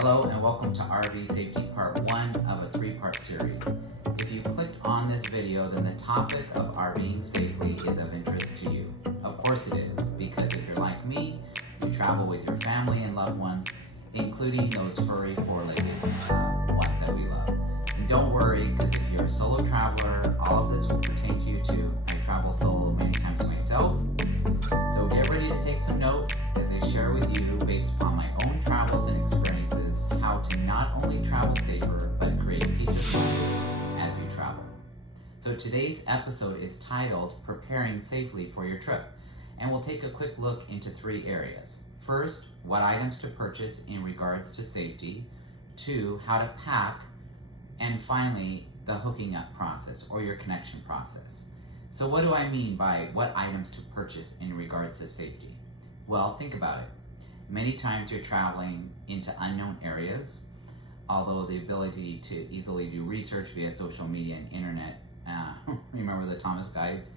Hello and welcome to RV Safety Part 1 of a 3-part series. If you clicked on this video, then the topic of RVing safely is of interest to you. Of course it is, because if you're like me, you travel with your family and loved ones, including those furry four-legged ones that we love. And don't worry, because if you're a solo traveler, all of this will pertain to you too. I travel solo many times myself, so get ready to take some notes as I share with you, based upon my own travels and experiences, how to not only travel safer, but create peace of mind as you travel. So today's episode is titled Preparing Safely for Your Trip, and we'll take a quick look into 3 areas. First, what items to purchase in regards to safety. 2, how to pack. And finally, the hooking up process or your connection process. So what do I mean by what items to purchase in regards to safety? Well, think about it. Many times you're traveling into unknown areas, although the ability to easily do research via social media and internet, remember the Thomas guides,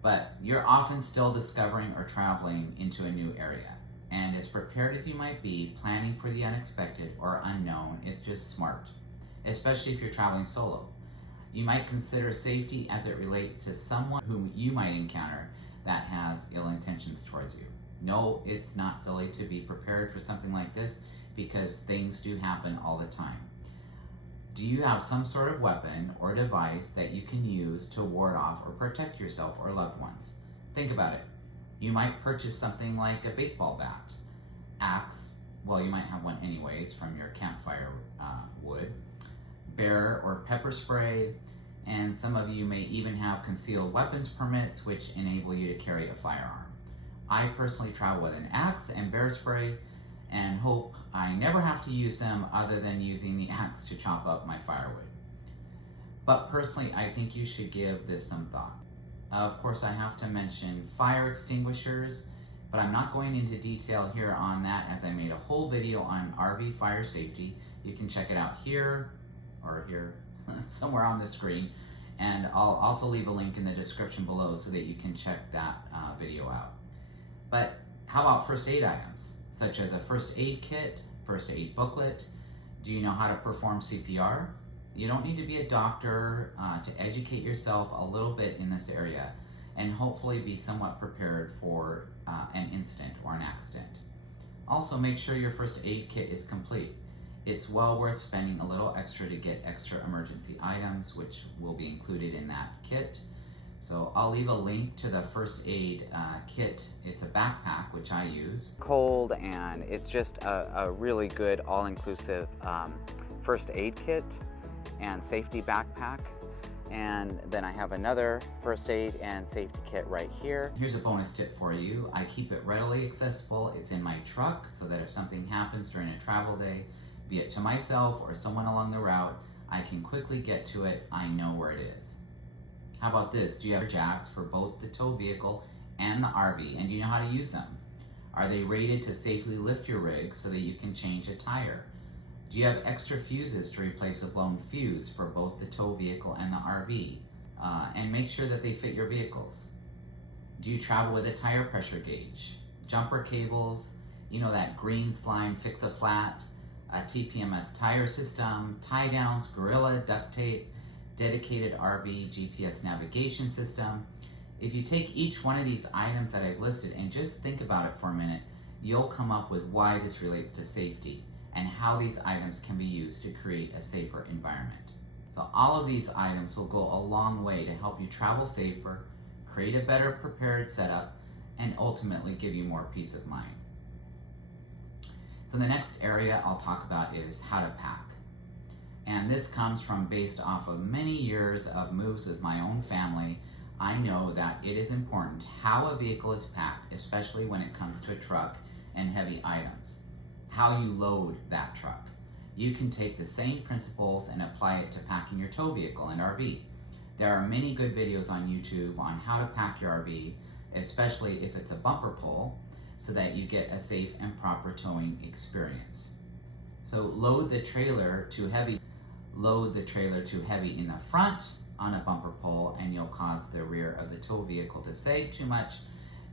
but you're often still discovering or traveling into a new area. And as prepared as you might be, planning for the unexpected or unknown is just smart, especially if you're traveling solo. You might consider safety as it relates to someone whom you might encounter that has ill intentions towards you. No, it's not silly to be prepared for something like this, because things do happen all the time. Do you have some sort of weapon or device that you can use to ward off or protect yourself or loved ones? Think about it. You might purchase something like a baseball bat, axe, well, you might have one anyways from your campfire wood, bear or pepper spray, and some of you may even have concealed weapons permits which enable you to carry a firearm. I personally travel with an axe and bear spray and hope I never have to use them other than using the axe to chop up my firewood. But personally, I think you should give this some thought. Of course, I have to mention fire extinguishers, but I'm not going into detail here on that, as I made a whole video on RV fire safety. You can check it out here or here somewhere on the screen, and I'll also leave a link in the description below so that you can check that video out. But how about first aid items, such as a first aid kit, first aid booklet? Do you know how to perform CPR? You don't need to be a doctor to educate yourself a little bit in this area and hopefully be somewhat prepared for an incident or an accident. Also, make sure your first aid kit is complete. It's well worth spending a little extra to get extra emergency items, which will be included in that kit. So I'll leave a link to the first aid kit. It's a backpack, which I use. Cold, and it's just a really good all-inclusive first aid kit and safety backpack. And then I have another first aid and safety kit right here. Here's a bonus tip for you. I keep it readily accessible. It's in my truck so that if something happens during a travel day, be it to myself or someone along the route, I can quickly get to it. I know where it is. How about this? Do you have jacks for both the tow vehicle and the RV, and do you know how to use them? Are they rated to safely lift your rig so that you can change a tire? Do you have extra fuses to replace a blown fuse for both the tow vehicle and the RV? And make sure that they fit your vehicles. Do you travel with a tire pressure gauge, jumper cables, you know, that green slime fix-a-flat, a TPMS tire system, tie downs, Gorilla duct tape, dedicated RV GPS navigation system? If you take each one of these items that I've listed and just think about it for a minute, you'll come up with why this relates to safety and how these items can be used to create a safer environment. So all of these items will go a long way to help you travel safer, create a better prepared setup, and ultimately give you more peace of mind. So the next area I'll talk about is how to pack. And this comes from based off of many years of moves with my own family. I know that it is important how a vehicle is packed, especially when it comes to a truck and heavy items. How you load that truck. You can take the same principles and apply it to packing your tow vehicle and RV. There are many good videos on YouTube on how to pack your RV, especially if it's a bumper pull, so that you get a safe and proper towing experience. So load the trailer too heavy. Load the trailer too heavy in the front on a bumper pull, and you'll cause the rear of the tow vehicle to sag too much,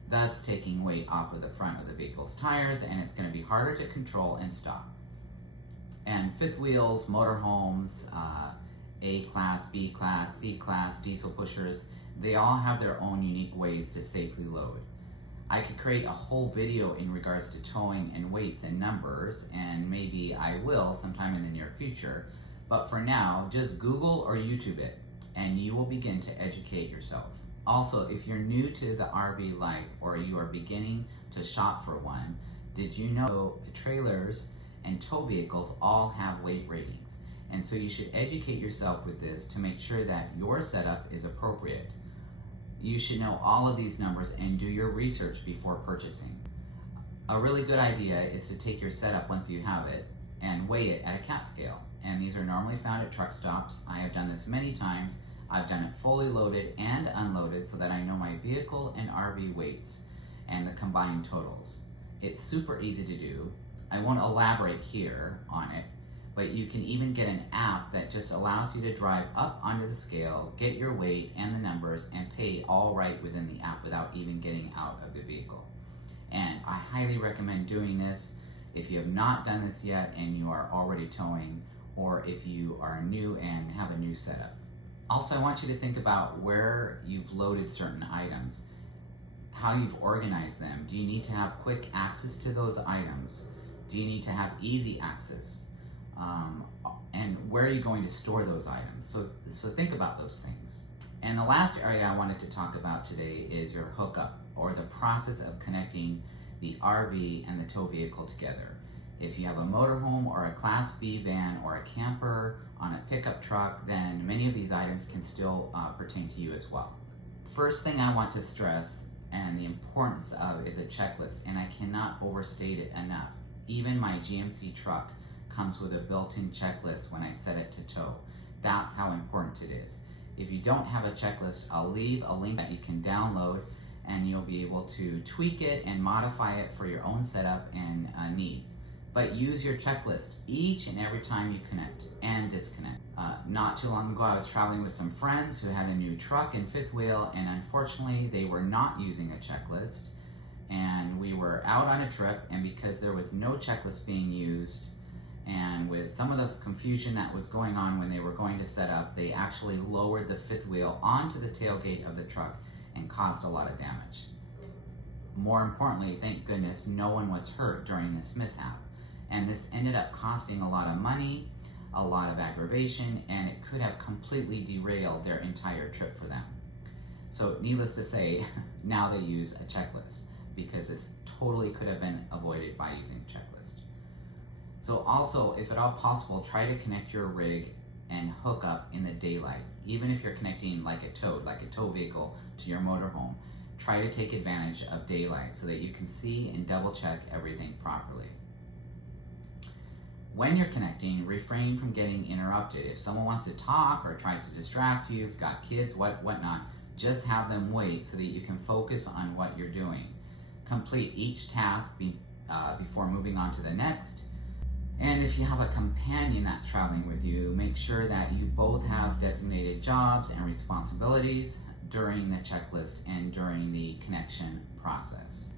thus taking weight off of the front of the vehicle's tires, and it's going to be harder to control and stop. And fifth wheels, motorhomes, A-class, B-class, C-class, diesel pushers, they all have their own unique ways to safely load. I could create a whole video in regards to towing and weights and numbers, and maybe I will sometime in the near future. But for now, just Google or YouTube it, and you will begin to educate yourself. Also, if you're new to the RV life or you are beginning to shop for one, did you know trailers and tow vehicles all have weight ratings? And so you should educate yourself with this to make sure that your setup is appropriate. You should know all of these numbers and do your research before purchasing. A really good idea is to take your setup once you have it and weigh it at a cat scale. And these are normally found at truck stops. I have done this many times. I've done it fully loaded and unloaded so that I know my vehicle and RV weights and the combined totals. It's super easy to do. I won't elaborate here on it, but you can even get an app that just allows you to drive up onto the scale, get your weight and the numbers, and pay all right within the app without even getting out of the vehicle. And I highly recommend doing this if you have not done this yet and you are already towing, or if you are new and have a new setup. Also, I want you to think about where you've loaded certain items, how you've organized them. Do you need to have quick access to those items? Do you need to have easy access? And where are you going to store those items? So think about those things. And the last area I wanted to talk about today is your hookup, or the process of connecting the RV and the tow vehicle together. If you have a motorhome or a Class B van or a camper on a pickup truck, then many of these items can still pertain to you as well. First thing I want to stress and the importance of is a checklist, and I cannot overstate it enough. Even my GMC truck comes with a built-in checklist when I set it to tow. That's how important it is. If you don't have a checklist, I'll leave a link that you can download, and you'll be able to tweak it and modify it for your own setup and needs. But use your checklist each and every time you connect and disconnect. Not too long ago, I was traveling with some friends who had a new truck and fifth wheel, and unfortunately, they were not using a checklist. And we were out on a trip, and because there was no checklist being used, and with some of the confusion that was going on when they were going to set up, they actually lowered the fifth wheel onto the tailgate of the truck and caused a lot of damage. More importantly, thank goodness, no one was hurt during this mishap. And this ended up costing a lot of money, a lot of aggravation, and it could have completely derailed their entire trip for them. So needless to say, now they use a checklist, because this totally could have been avoided by using a checklist. So also, if at all possible, try to connect your rig and hook up in the daylight. Even if you're connecting like a tow vehicle to your motorhome, try to take advantage of daylight so that you can see and double check everything properly. When you're connecting, refrain from getting interrupted. If someone wants to talk or tries to distract you, if you've got kids, whatnot, just have them wait so that you can focus on what you're doing. Complete each task before moving on to the next. And if you have a companion that's traveling with you, make sure that you both have designated jobs and responsibilities during the checklist and during the connection process.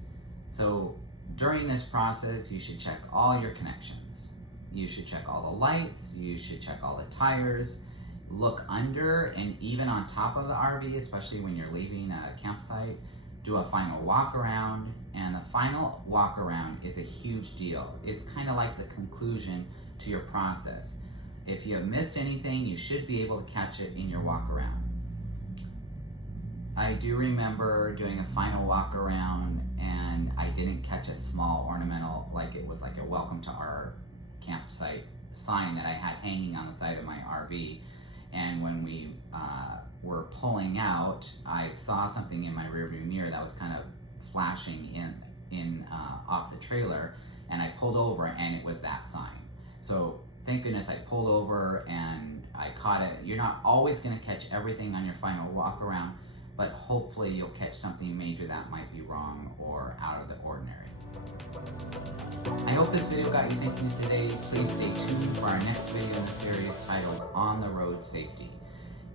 So during this process, you should check all your connections. You should check all the lights, you should check all the tires, look under and even on top of the RV, especially when you're leaving a campsite. Do a final walk around, and the final walk around is a huge deal. It's kind of like the conclusion to your process. If you have missed anything, you should be able to catch it in your walk around. I do remember doing a final walk around and I didn't catch a small ornamental, like it was like a welcome to our campsite sign that I had hanging on the side of my RV. And when we were pulling out, I saw something in my rearview mirror that was kind of flashing in off the trailer, and I pulled over and it was that sign. So thank goodness I pulled over and I caught it. You're not always going to catch everything on your final walk around, but hopefully you'll catch something major that might be wrong or out of the ordinary. I hope this video got you thinking today. Please stay tuned for our next video in the series titled On the Road Safety.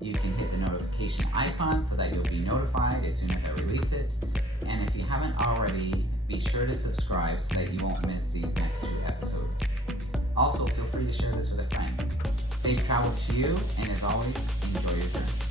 You can hit the notification icon so that you'll be notified as soon as I release it. And if you haven't already, be sure to subscribe so that you won't miss these next 2 episodes. Also, feel free to share this with a friend. Safe travels to you, and as always, enjoy your journey.